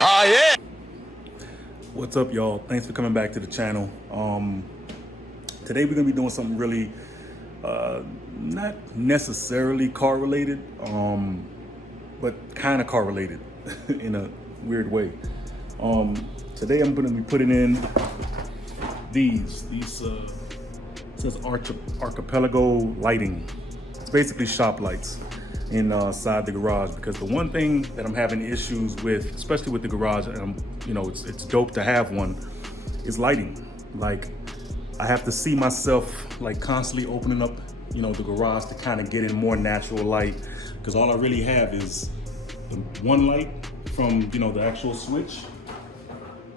Oh yeah. What's up, y'all? Thanks for coming back to the channel. Today we're gonna be doing something really not necessarily car related, but kind of car related in a weird way. Today I'm gonna be putting in these it says Archipelago lighting. It's basically shop lights inside the garage, because the one thing that I'm having issues with, especially with the garage, and it's dope to have one, is lighting. Like, I have to see myself like constantly opening up, the garage to kind of get in more natural light, because all I really have is the one light from the actual switch.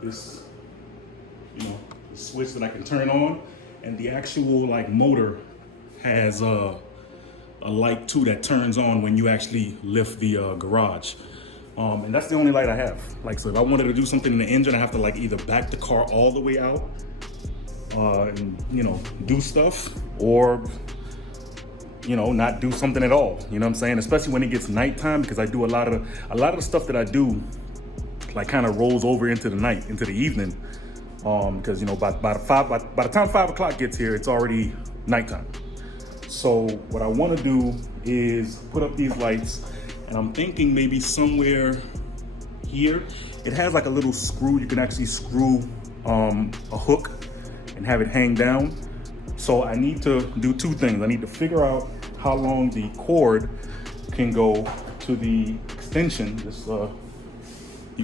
This, the switch that I can turn on, and the actual like motor has a light too that turns on when you actually lift the garage. And that's the only light I have. Like, so if I wanted to do something in the engine, I have to like either back the car all the way out and do stuff, or not do something at all. You know what I'm saying? Especially when it gets nighttime, because I do a lot of the stuff that I do like kind of rolls over into the night, into the evening. Because by the time 5 o'clock gets here, it's already nighttime. So what I want to do is put up these lights, and I'm thinking maybe somewhere here. It has like a little screw. You can actually screw a hook and have it hang down. So I need to do two things. I need to figure out how long the cord can go to the extension, the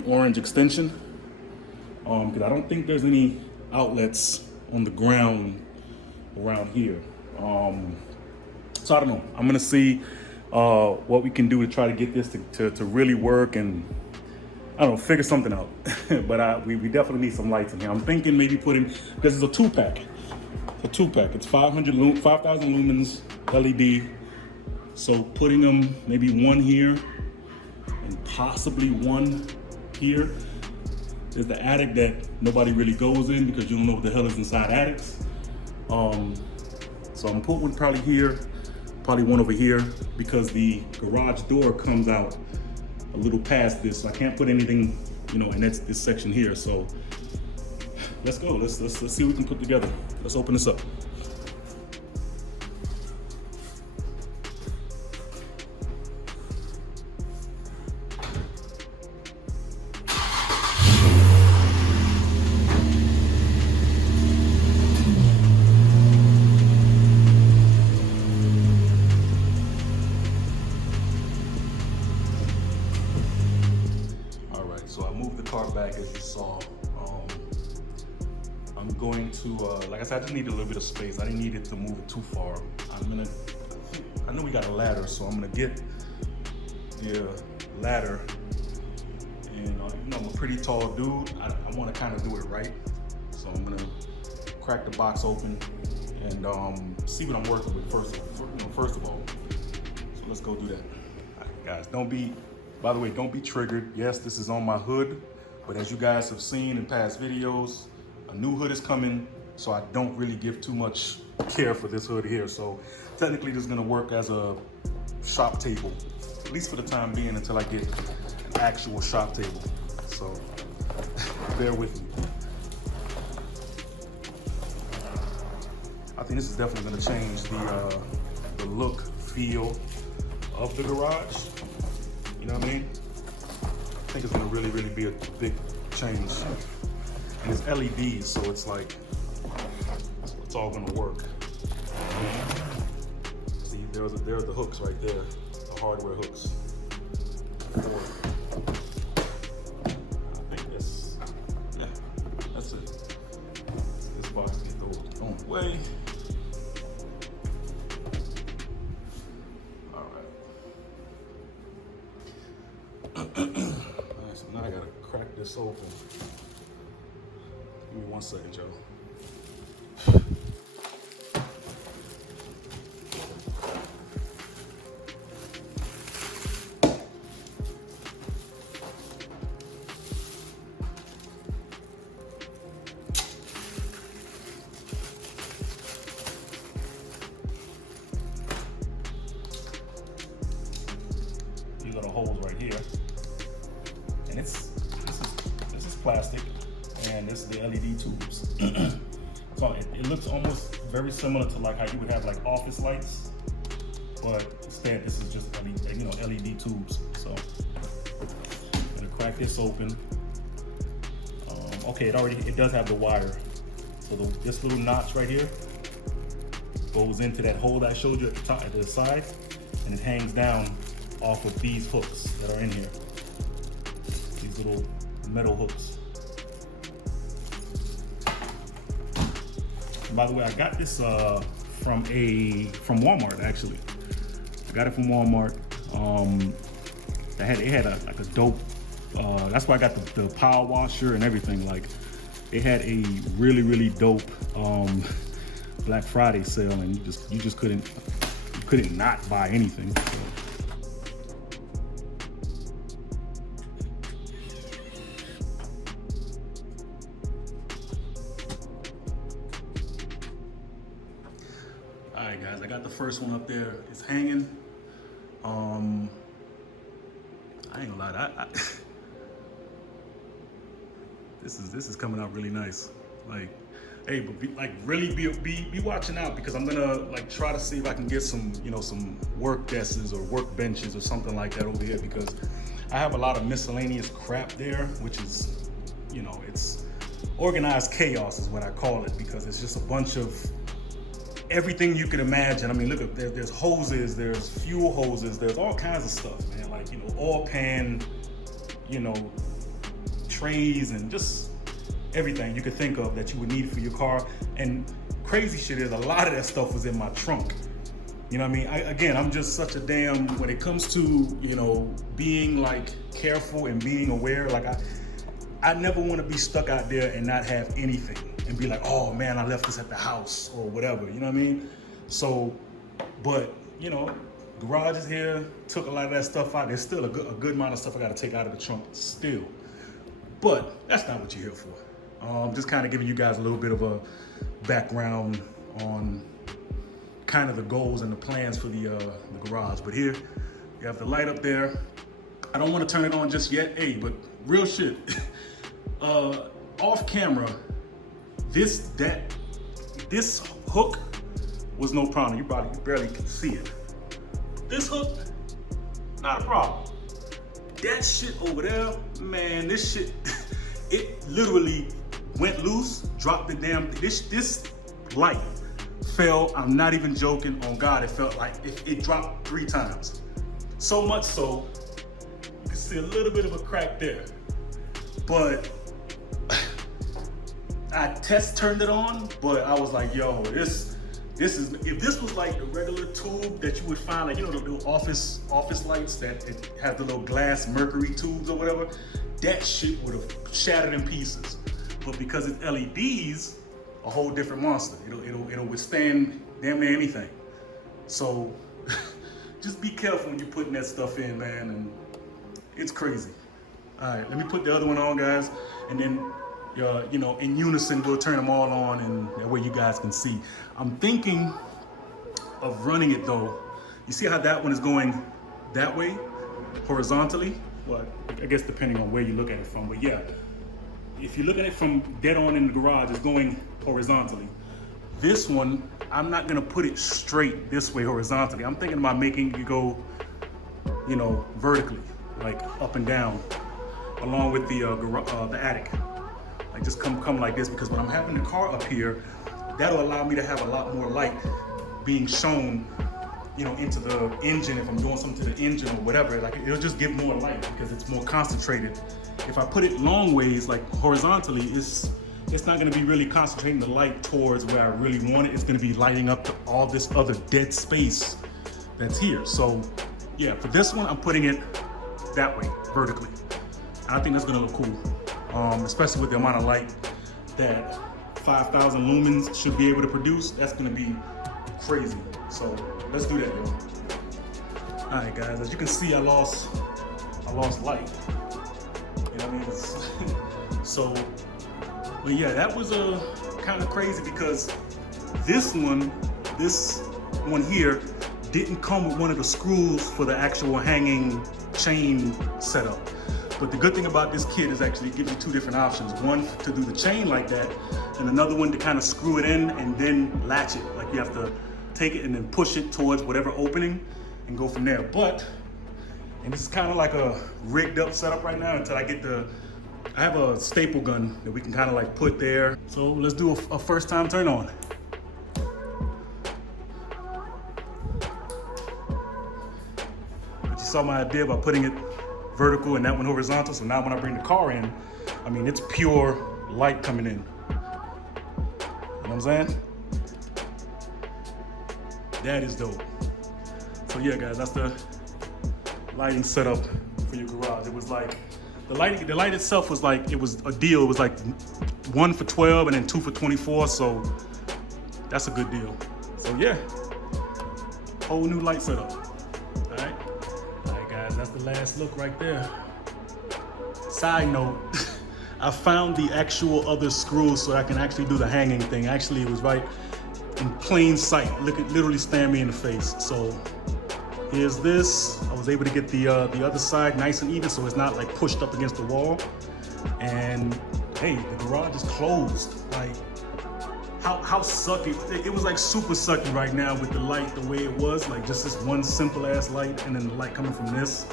orange extension, because I don't think there's any outlets on the ground around here. So I don't know. I'm gonna see what we can do to try to get this to really work, and I don't know, figure something out. But we definitely need some lights in here. I'm thinking maybe putting, because it's a two-pack. It's 5,000 lumens LED. So putting them maybe one here and possibly one here. There's the attic that nobody really goes in, because you don't know what the hell is inside attics. So I'm gonna put one probably here, probably one over here, because the garage door comes out a little past this, so I can't put anything, in this section here. So let's go. Let's see what we can put together. Let's open this up. So I moved the car back, as you saw. I'm going to, like I said, I just needed a little bit of space. I didn't need it to move it too far. I know we got a ladder, so I'm gonna get the ladder. And I'm a pretty tall dude. I wanna kind of do it right. So I'm gonna crack the box open and see what I'm working with first of all. So let's go do that. All right, guys, by the way, don't be triggered. Yes, this is on my hood, but as you guys have seen in past videos, a new hood is coming, so I don't really give too much care for this hood here. So technically this is gonna work as a shop table, at least for the time being, until I get an actual shop table. So bear with me. I think this is definitely gonna change the look, feel of the garage. You know what I mean? I think it's gonna really, really be a big change. And it's LEDs, so it's like, it's all gonna work. See, there's the hooks right there, the hardware hooks. I think that's it. This box can go its own way. So now I gotta crack this open. Give me 1 second, Joe. These are the holes right here. And this is plastic, and this is the LED tubes. So it looks almost very similar to like how you would have like office lights, but instead this is just LED, LED tubes. So I'm gonna crack this open. Okay, it does have the wire. So this little notch right here goes into that hole that I showed you at the top, at the side, and it hangs down off of these hooks that are in here. These little metal hooks. And by the way, I got this from Walmart actually. I got it from Walmart. It had like a dope. That's why I got the power washer and everything. Like, it had a really dope Black Friday sale, and you just couldn't not buy anything. So. All right, guys, I got the first one up there. It's hanging. I ain't gonna lie, this is coming out really nice. Like, hey, but really be watching out, because I'm gonna like try to see if I can get some some work desks or work benches or something like that over here, because I have a lot of miscellaneous crap there, which is it's organized chaos is what I call it, because it's just a bunch of everything you could imagine. I mean, look, there's hoses, there's fuel hoses, there's all kinds of stuff, man. Like, oil pan, trays, and just everything you could think of that you would need for your car. And crazy shit is, a lot of that stuff was in my trunk. You know what I mean? I'm just such a damn, when it comes to, being like careful and being aware, like I never want to be stuck out there and not have anything and be like, oh man, I left this at the house or whatever, you know what I mean? So, but garage is here, took a lot of that stuff out. There's still a good amount of stuff I got to take out of the trunk still. But that's not what you're here for. Just kind of giving you guys a little bit of a background on kind of the goals and the plans for the garage. But here, you have the light up there. I don't want to turn it on just yet, but real shit. Off camera, this hook was no problem. You barely can see it. This hook, not a problem. That shit over there, man, this shit, it literally went loose, dropped the damn, this light fell, I'm not even joking, on God, it felt like it dropped 3 times. So much so, you can see a little bit of a crack there. But I turned it on, but I was like, yo, this is, if this was like the regular tube that you would find, like, the little office lights that it has the little glass mercury tubes or whatever, that shit would have shattered in pieces. But because it's LEDs, a whole different monster. It'll withstand damn near anything. So just be careful when you're putting that stuff in, man, and it's crazy. All right, let me put the other one on, guys, and then in unison, we'll turn them all on, and that way you guys can see. I'm thinking of running it though. You see how that one is going that way, horizontally? Well, I guess depending on where you look at it from, but yeah. If you look at it from dead on in the garage, it's going horizontally. This one, I'm not gonna put it straight this way horizontally. I'm thinking about making it go, vertically, like up and down, along with the attic. Like just come like this, because when I'm having the car up here, that'll allow me to have a lot more light being shown, into the engine. If I'm doing something to the engine or whatever, like it'll just give more light because it's more concentrated. If I put it long ways, like horizontally, it's not gonna be really concentrating the light towards where I really want it. It's gonna be lighting up all this other dead space that's here. So yeah, for this one, I'm putting it that way, vertically. I think that's gonna look cool, especially with the amount of light that 5,000 lumens should be able to produce. That's gonna be crazy. So let's do that, yo. All right, guys, as you can see, I lost light. You know what I mean? So, but yeah, that was kind of crazy, because this one here didn't come with one of the screws for the actual hanging chain setup. But the good thing about this kit is actually it gives you two different options. One to do the chain like that, and another one to kind of screw it in and then latch it. Like you have to take it and then push it towards whatever opening and go from there. And this is kind of like a rigged up setup right now until I get I have a staple gun that we can kind of like put there. So let's do a first time turn on. But you saw my idea by putting it vertical and that one horizontal. So now when I bring the car in, I mean, it's pure light coming in. You know what I'm saying? That is dope. So yeah, guys, that's the lighting setup for your garage. It was like, the light itself was like, it was a deal. It was like 1 for 12 and then 2 for 24. So that's a good deal. So yeah, whole new light setup. All right, guys, that's the last look right there. Side note, I found the actual other screws so I can actually do the hanging thing. Actually, it was right in plain sight. Look, it literally stared me in the face. So here's this. I was able to get the other side nice and even so it's not like pushed up against the wall. And hey, the garage is closed. Like, how sucky. It was like super sucky right now with the light the way it was. Like just this one simple ass light and then the light coming from this.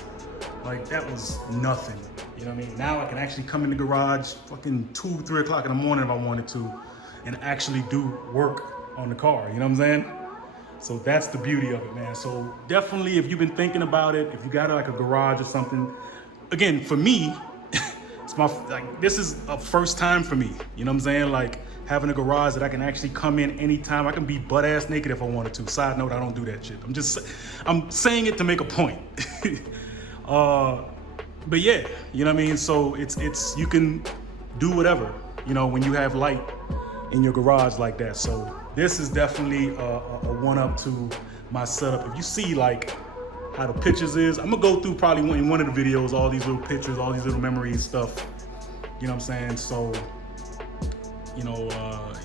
Like that was nothing. You know what I mean? Now I can actually come in the garage fucking 2, 3 o'clock in the morning if I wanted to and actually do work on the car. You know what I'm saying? So that's the beauty of it, man. So definitely, if you've been thinking about it, if you got like a garage or something, again, for me, it's this is a first time for me. You know what I'm saying? Like having a garage that I can actually come in anytime. I can be butt ass naked if I wanted to. Side note, I don't do that shit. I'm saying it to make a point. But yeah, you know what I mean? So it's you can do whatever, you know, when you have light in your garage like that. So this is definitely a one-up to my setup. If you see like how the pictures is, I'm gonna go through probably in one of the videos, all these little pictures, all these little memories stuff. You know what I'm saying? So, you know,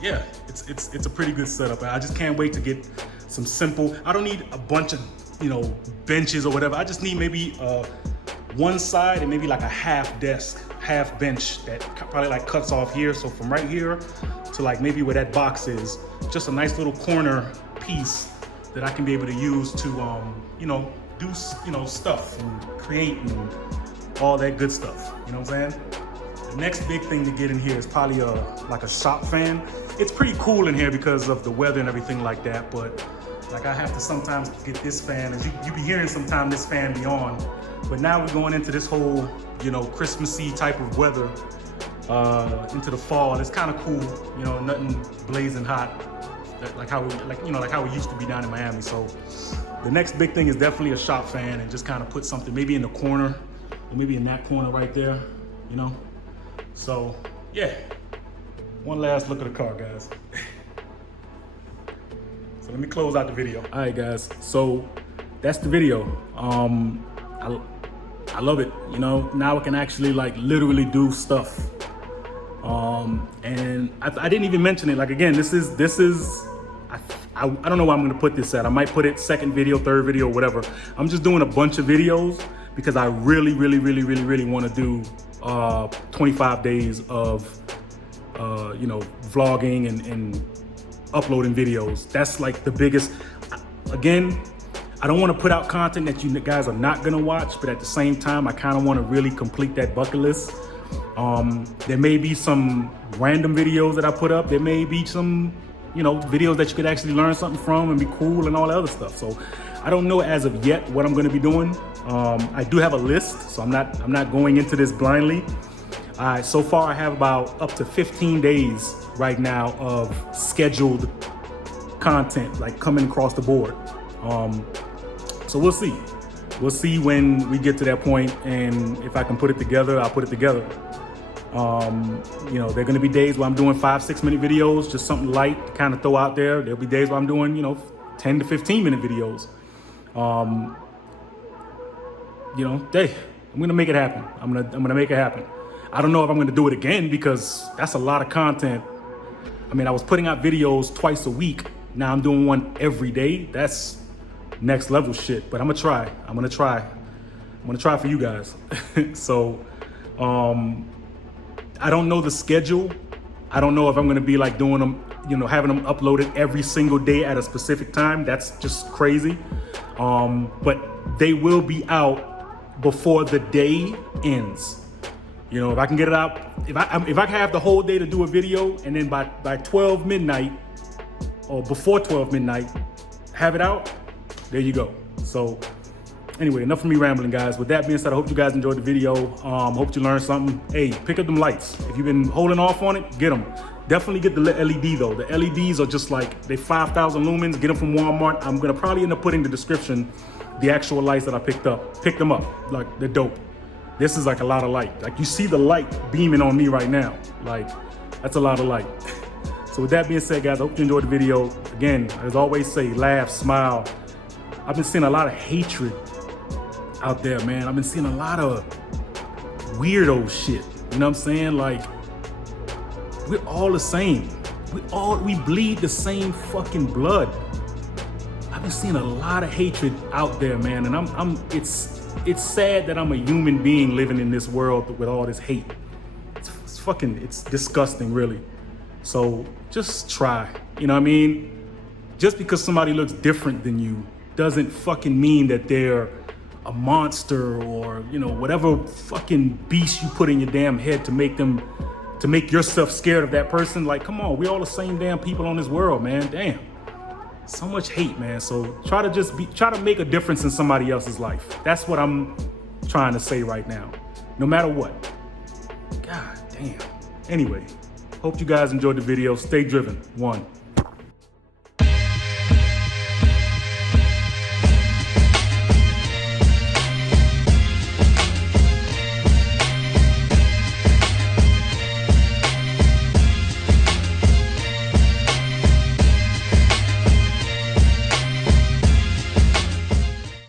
yeah, it's a pretty good setup. I just can't wait to get some simple, I don't need a bunch of, you know, benches or whatever. I just need maybe one side and maybe like a half desk, half bench that probably like cuts off here. So from right here to like maybe where that box is, just a nice little corner piece that I can be able to use to, you know, do, you know, stuff and create and all that good stuff. You know what I'm saying? The next big thing to get in here is probably like a shop fan. It's pretty cool in here because of the weather and everything like that, but like I have to sometimes get this fan, as you be hearing sometimes this fan be on, but now we're going into this whole, you know, Christmassy type of weather, into the fall. It's kind of cool, you know, nothing blazing hot, like how it used to be down in Miami. So the next big thing is definitely a shop fan, and just kind of put something maybe in the corner, or maybe in that corner right there, you know. So yeah, one last look at the car, guys. So let me close out the video. All right, guys, so that's the video. I love it, you know. Now I can actually like literally do stuff. And I didn't even mention it. Like again, this is I don't know where I'm gonna put this at. I might put it second video, third video, whatever. I'm just doing a bunch of videos because I really want to do 25 days of you know, vlogging and uploading videos. That's like the biggest. Again, I don't want to put out content that you guys are not gonna watch, but at the same time, I kind of want to really complete that bucket list. There may be some random videos that I put up. There may be some, you know, videos that you could actually learn something from and be cool and all that other stuff. So I don't know as of yet what I'm going to be doing. I do have a list, so I'm not going into this blindly. So far I have about up to 15 days right now of scheduled content, like coming across the board. So we'll see. We'll see when we get to that point, and if I can put it together, I'll put it together. You know, there are gonna be days where I'm doing 5-6 minute videos, just something light to kind of throw out there. There'll be days where I'm doing, you know, 10 to 15 minute videos. You know, hey, I'm gonna make it happen. I'm gonna make it happen. I don't know if I'm gonna do it again because that's a lot of content. I mean, I was putting out videos twice a week. Now I'm doing one every day. That's next level shit, but I'm gonna try for you guys. So I don't know the schedule. I don't know if I'm gonna be like doing them, you know, having them uploaded every single day at a specific time. That's just crazy. But they will be out before the day ends. You know, if I can get it out, if I can have the whole day to do a video, and then by 12 midnight or before 12 midnight, have it out, there you go. So anyway, enough of me rambling, guys. With that being said, I hope you guys enjoyed the video. Hope you learned something. Hey, pick up them lights. If you've been holding off on it, get them. Definitely get the LED though. The LEDs are just like, they 5,000 lumens. Get them from Walmart. I'm gonna probably end up putting in the description the actual lights that I picked up. Pick them up, like they're dope. This is like a lot of light. Like you see the light beaming on me right now. Like that's a lot of light. So with that being said, guys, I hope you enjoyed the video. Again, as I always say, laugh, smile. I've been seeing a lot of hatred out there, man. I've been seeing a lot of weirdo shit. You know what I'm saying? Like, we're all the same. We bleed the same fucking blood. I've been seeing a lot of hatred out there, man. And it's sad that I'm a human being living in this world with all this hate. It's disgusting, really. So just try, you know what I mean? Just because somebody looks different than you doesn't fucking mean that they're a monster or, you know, whatever fucking beast you put in your damn head to make yourself scared of that person. Like, come on, we all the same damn people on this world, man. Damn. So much hate, man. So try to make a difference in somebody else's life. That's what I'm trying to say right now. No matter what. God damn. Anyway, hope you guys enjoyed the video. Stay driven. 1.